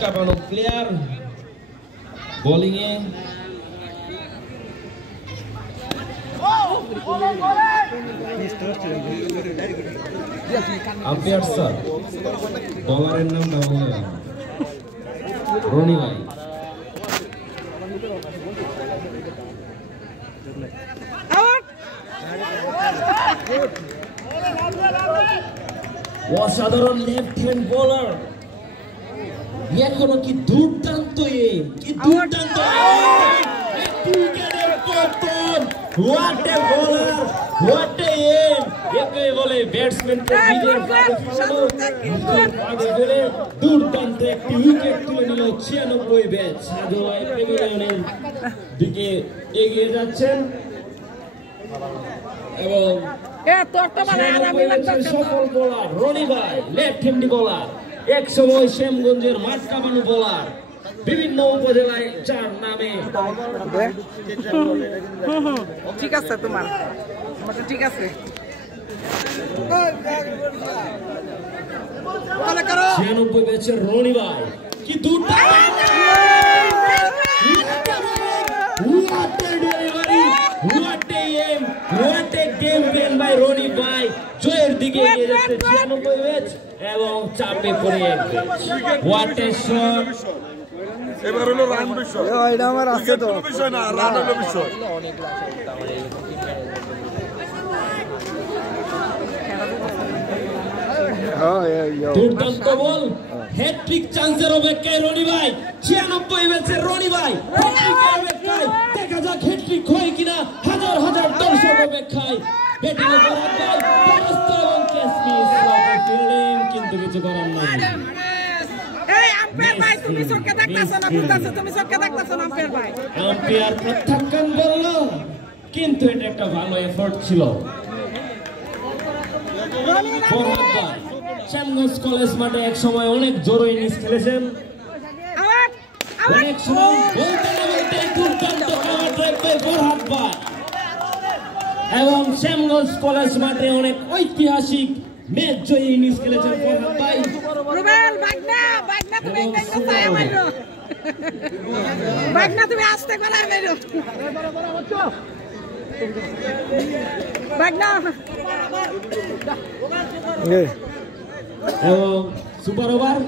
কাপানো player bowling এ umpire sir বলারের নামটা বললাম রনি ভাই অসাধারণ লেফট হ্যান্ড বোলার এখনো কি দুর্দান্ত কি দুর্দান্ত what a bowler what a একে বলে ব্যাটসম্যান কে নিজের দুর্দান্ত একটি উইকেট তুলে নিল 96 ব্যাট সাজোয়া প্যাভিলিয়নের দিকে এগিয়ে যাচ্ছেন এবং সফল বোলার রনি ভাই লেফট হ্যান্ডি বোলার এক সময় শ্যামগঞ্জের মাঠ কাঁপানো বোলার বিভিন্ন উপজেলায় চার নামে ঠিক আছে তোমার ঠিক আছে 96 ব্যাচের রনি ভাই কি দুর্দান্ত রনি ভাই জয়ের দিকে এগিয়ে যাচ্ছে 96 ব্যাচ এবং চাপে পড়ে এক হোয়াট এ শট এবার হলো রান বিষয় এটা আমার আছে তো বিষয় না রান হলো বিষয় দুর্দান্ত বল হ্যাট্রিক চান্সের অপেক্ষায় রনি ভাই 96 ব্যাচের রনি ভাই হ্যাট্রিকের অপেক্ষায় দেখা যাক হ্যাট্রিক হয় কিনা হাজার হাজার দর্শক অপেক্ষায় ব্যাটিং এ বরাদ ভাই পরাস্ত এবং ক্যাচ মিস ফিল্ডিং কিন্তু কিছু করার নাই এই আম্পায়ার ভাই তুমি চোখে দেখতাছো না বুঝতাছো তুমি চোখে দেখতাছো না আম্পায়ার ভাই আম্পায়ার প্রত্যাখ্যান করল কিন্তু এটা একটা ভালো এফর্ট ছিল ফরহাদ ভাই শ্যামগঞ্জ কলেজ মাঠে এক সময় অনেক জোরে ইনিংস খেলেছেন অনেক সময় বলতে না বলতে দুর্দান্ত কাভার ড্রাইভ বাই ফরহাদ ভাই এবং শ্যামগঞ্জ কলেজ মাঠে অনেক ঐতিহাসিক ম্যাচ জয়ী ইনিংস খেলেছেন ফরহাদ ভাই রুবেল বাগনা তুমি ইংরেজি কথায় মারো বাগনা তুমি আস্তে করে মারো বাগনা এবং সুপার ওভার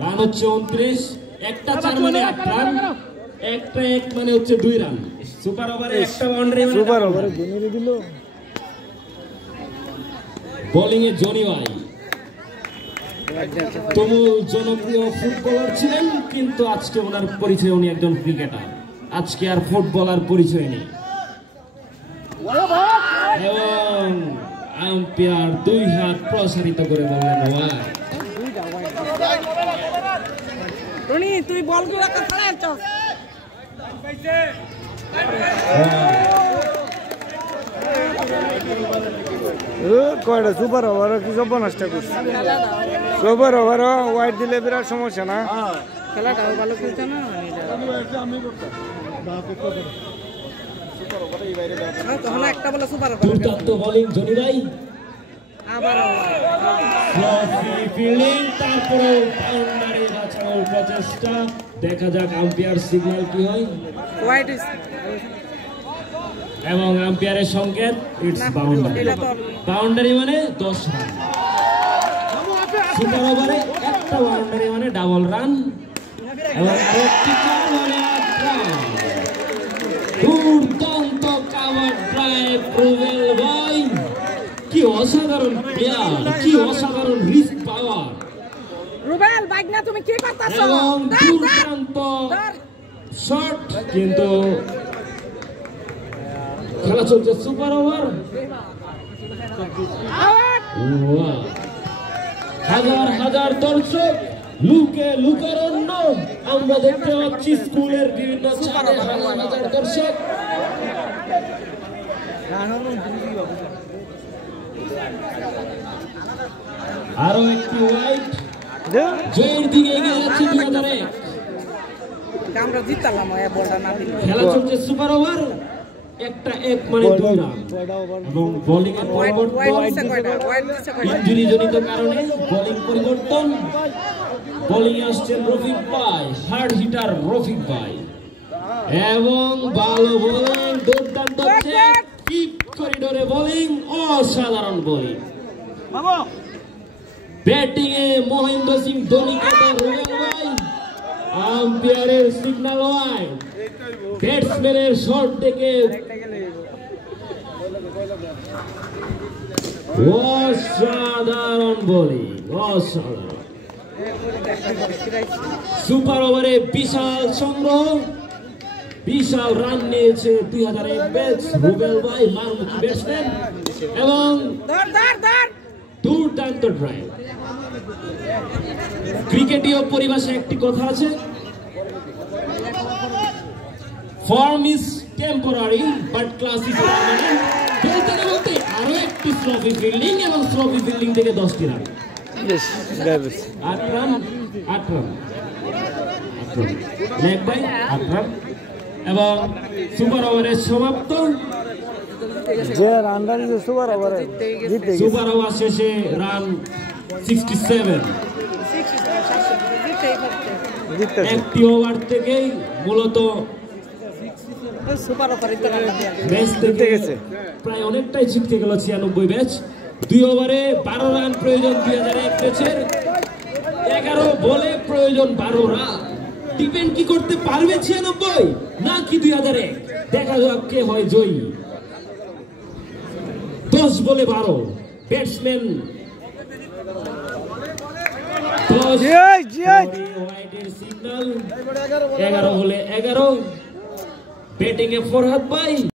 রান হচ্ছে 29 একটা 4 মানে 8 রান একটা 1 মানে হচ্ছে 2 রান সুপার ওভারে একটা বাউন্ডারি মানে সুপার ওভারে গুনিয়ে দিল বোলিং এ জনি ভাই তুমুল জনপ্রিয় ফুটবলার ছিলেন কিন্তু আজকে ওনার পরিচয় উনি একজন ক্রিকেটার আজকে আর ফুটবলার পরিচয় নেই এবং আম্পায়ার 2 হাত প্রসারিত করে বললেন ওয়াই রনি তুই বলগুলো কাছে আনছস কয়টা সুপার ওভার কি সব নষ্ট করছে সুপার ওভার ওয়াইড দিলে বিরাট সমস্যা না খেলাটাও ভালো খেলছে না তখন একটা বলে সুপার ওভার দুর্দান্ত বোলিং জনি ভাই আবার ফিল্ডিং তারপরে বাউন্ডারি বাঁচানোর প্রচেষ্টা দেখা যাক আম্পায়ার সিগন্যাল কি হয় হোয়াইট ইজ এবং আম্পায়ারের সংকেত ইটস বাউন্ডারি বাউন্ডারি মানে 10 রান সুপার ওভারে একটা বাউন্ডারি মানে ডাবল রান এবং আরেকটি চার মানে 8 রান দুর্দান্ত কাভার ড্রাইভ রুবেল ভাই কি অসাধারণ প্লেয়ার কি অসাধারণ রিস্ক পাওয়ার রুবেল বাগনা তুমি কি করতেছো এবং দুর্দান্ত শট কিন্তু খেলা চলছে সুপার ওভার হাজার হাজার দর্শক লুকে লুকারণ্য আমরা দেখতে পাচ্ছি স্কুলের বিভিন্ন ছাদে হাজার হাজার দর্শক আরো একটি ওয়াইড জয়ের দিকে এগিয়ে যাচ্ছে 2001 আমরা জিতলাম এই বলটা না দিলে খেলা চলছে সুপার ওভার একটা 1 মানে 2 রান এবং বোলিং এর পরিবর্তন ইনজুরি জনিত কারণে বোলিং পরিবর্তন বোলিং আসছেন রফিক ভাই, হার্ড হিটার রফিক ভাই, এবং ভালো বোলিং, দুর্দান্ত ডিপ করিডোরে বোলিং, অসাধারণ বোলিং। ব্যাটিং এ মহেন্দ্র সিং ধোনিকে রুবেল ভাই, আম্পায়ারের সিগন্যাল ওয়াইড, ব্যাটসম্যানের শট থেকে অসাধারণ বোলিং, অসাধারণ। সুপার ওভারে বিশাল সংগ্রহ, বিশাল রান নিয়েছে 2001 ব্যাচ রুবেল ভাই, মারমুখী ব্যাটসম্যান, এবং দুর্দান্ত ড্রাইভ। ক্রিকেটীয় পরিভাষায় একটি কথা আছে, form is temporary but class is permanent. বলতে না বলতে আরো একটি স্লোপি ফিল্ডিং, এবং স্লোপি ফিল্ডিং থেকে 10টি run, 8 run, 8 run, 8 run, leg by 8 run, এবং সুপার ওভারের সমাপ্ত। যে রানটা দিয়েছে সুপার ওভারে জিতে গেছে। সুপার ওভার শেষে রান 67। একটি ওভার থেকেই মূলত ম্যাচ জিতে গেছে, প্রায় অনেকটাই ছিটকে গেল 96 ব্যাচ। 2 ওভারে 12 রান প্রয়োজন 2001 ব্যাচের, 11 বলে প্রয়োজন 12 রান। ডিপেন্ড কি করতে পারবে 96 নাকি 2001? দেখা যাক কে হয় জয়ী। 10 বলে 12, ব্যাটসম্যান 10, হোয়াইটের সিগন্যাল, 11 বলে 11, ব্যাটিং এ ফরহাদ ভাই।